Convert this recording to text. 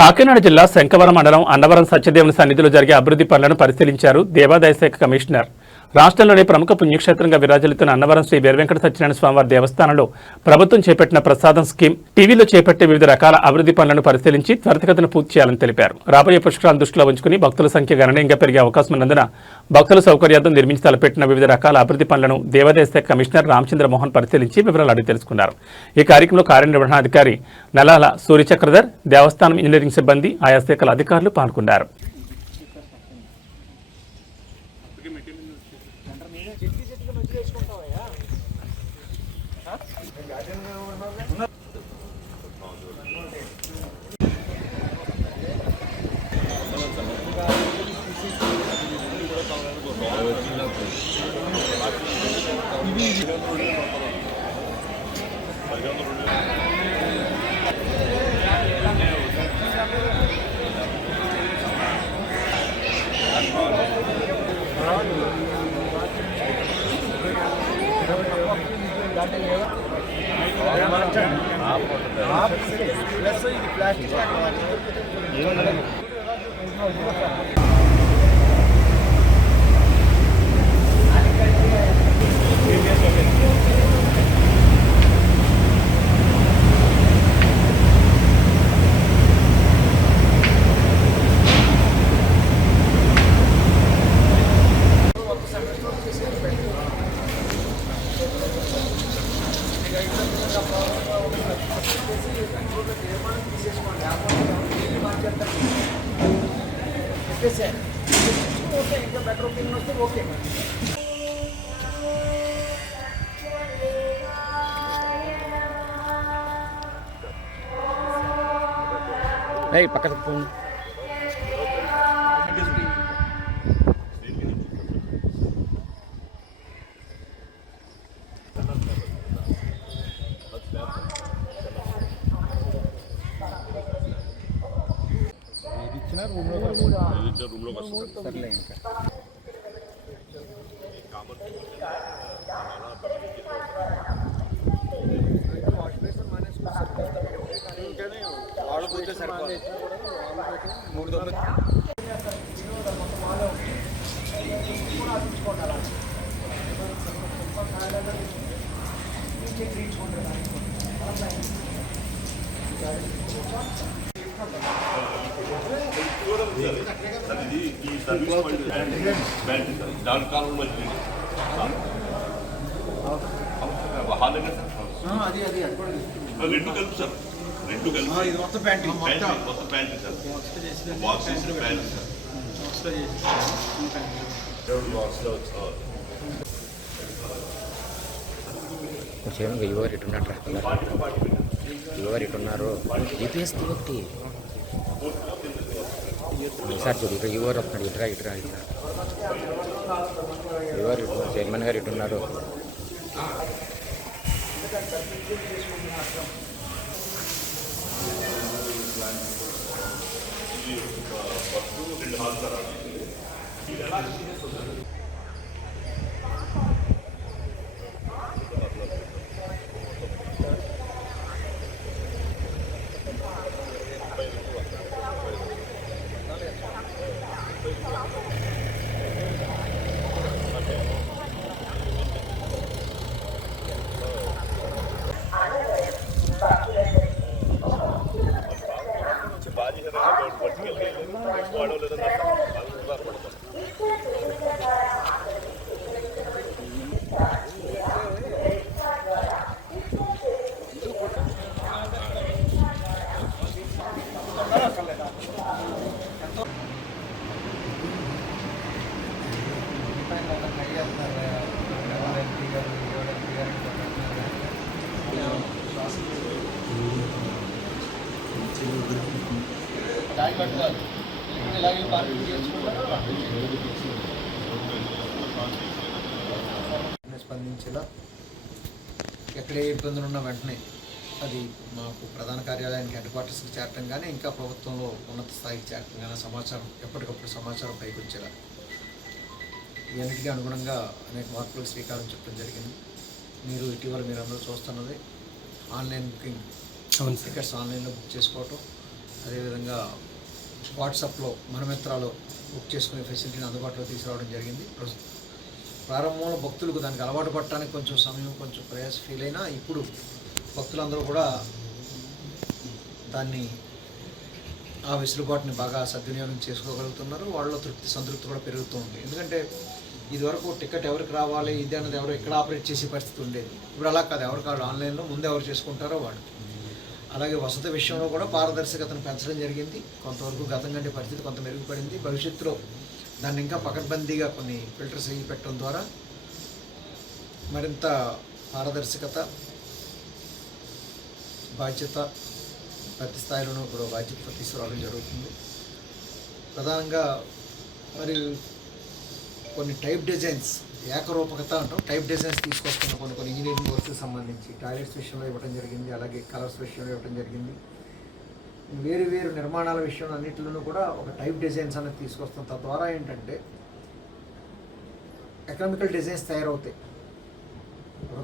కాకినాడ జిల్లా శంఖవరం మండలం అన్నవరం సత్యదేవుని సన్నిధిలో జరిగే అభివృద్ధి పనులను పరిశీలించారు దేవాదాయ శాఖ కమిషనర్. రాష్ట్రంలోనే ప్రముఖ పుణ్యక్షేత్రంగా విరాజిల్లుతున్న అన్నవరం శ్రీ వీరవెంకట సత్యనారాయణ స్వామివారి దేవస్థానంలో ప్రభుత్వం చేపట్టిన ప్రసాదం స్కీమ్, టీవీలో చేపట్టే వివిధ రకాల అభివృద్ధి పనులను పరిశీలించి త్వరితగతిన పూర్తి చేయాలని తెలిపారు. రాబోయే పుష్కరాలను దృష్టిలో ఉంచుకుని భక్తుల సంఖ్య గణనీయంగా పెరిగే అవకాశం ఉన్నందున భక్తుల సౌకర్యార్థం నిర్మించి తలపెట్టిన వివిధ రకాల అభివృద్ధి పనులను దేవాదాయ శాఖ కమిషనర్ రామచంద్రమోహన్ పరిశీలించి వివరాలు అడిగి తెలుసుకున్నారు. ఈ కార్యక్రమంలో కార్యనిర్వహణాధికారి నలాల సూర్యచక్రధర్, దేవస్థానం ఇంజనీరింగ్ సిబ్బంది, ఆయా శాఖల అధికారులు పాల్గొన్నారు. పక్కన రూమ్లోకి వస్తుంది. దాని కాలం రెండు కలిపి సార్, రెండు కలిపి మొత్తం ప్యాంట్రీ సార్, బాక్స్ చేసిన ప్యాంట్రీ సార్. ఇవ్వరు ఇటున్నారు జిపిఎస్ ఒకటి సార్ చూడు ఇక్కడ ఇవ్వరు వస్తున్నాడు. ఇటురా ఇవ్వరు చైర్మన్ గారు ఇటున్నారు. స్పందించేలా ఎక్కడే ఇబ్బందులు ఉన్న వెంటనే అది మాకు ప్రధాన కార్యాలయానికి హెడ్ క్వార్టర్స్కి చేరటం కానీ ఇంకా ప్రభుత్వంలో ఉన్నత స్థాయికి చేరటం కానీ సమాచారం ఎప్పటికప్పుడు సమాచారం పైకి వచ్చేలా ఇవన్నిటికీ అనుగుణంగా అనేక మార్పులకు శ్రీకారం చుట్టడం జరిగింది. మీరు ఇటీవల మీరు అందరూ చూస్తున్నది ఆన్లైన్ బుకింగ్, టికెట్స్ ఆన్లైన్లో బుక్ చేసుకోవటం, అదేవిధంగా వాట్సాప్లో మనమిత్రాలో బుక్ చేసుకునే ఫెసిలిటీని అందుబాటులో తీసుకురావడం జరిగింది. ప్రారంభంలో భక్తులకు దానికి అలవాటు పడటానికి కొంచెం సమయం, కొంచెం ప్రయాస ఫీల్ అయినా ఇప్పుడు భక్తులందరూ కూడా దాన్ని ఆ వెసులుబాటుని బాగా సద్వినియోగం చేసుకోగలుగుతున్నారు. వాళ్ళలో సంతృప్తి కూడా పెరుగుతూ ఉంది. ఎందుకంటే ఇదివరకు టికెట్ ఎవరికి రావాలి ఇది అన్నది ఎవరు ఎక్కడ ఆపరేట్ చేసే పరిస్థితి ఉండేది. ఇప్పుడు అలా కాదు, ఎవరు కాదు ఆన్లైన్లో ముందు ఎవరు చేసుకుంటారో వాళ్ళు. అలాగే వసతి విషయంలో కూడా పారదర్శకతను పెంచడం జరిగింది. కొంతవరకు గతం కంటే పరిస్థితి కొంత మెరుగుపడింది. భవిష్యత్తులో దాన్ని ఇంకా పకడ్బందీగా కొన్ని ఫిల్టర్స్ అయ్యి పెట్టడం ద్వారా మరింత పారదర్శకత, బాధ్యత ప్రతి స్థాయిలోనూ కూడా బాధ్యత తీసుకురావడం జరుగుతుంది. ప్రధానంగా మరి కొన్ని టైప్ డిజైన్స్, ఏకరూపకత అంటాం, టైప్ డిజైన్స్ తీసుకొస్తున్న కొన్ని ఇంజనీరింగ్ వర్క్స్కి సంబంధించి టాయిలెట్స్ విషయంలో ఇవ్వడం జరిగింది. అలాగే కలర్స్ విషయంలో ఇవ్వడం జరిగింది. వేరు వేరు నిర్మాణాల విషయంలో అన్నింటిలోనూ కూడా ఒక టైప్ డిజైన్స్ అనేది తీసుకొస్తాం. తద్వారా ఏంటంటే ఎకనామికల్ డిజైన్స్ తయారవుతాయి.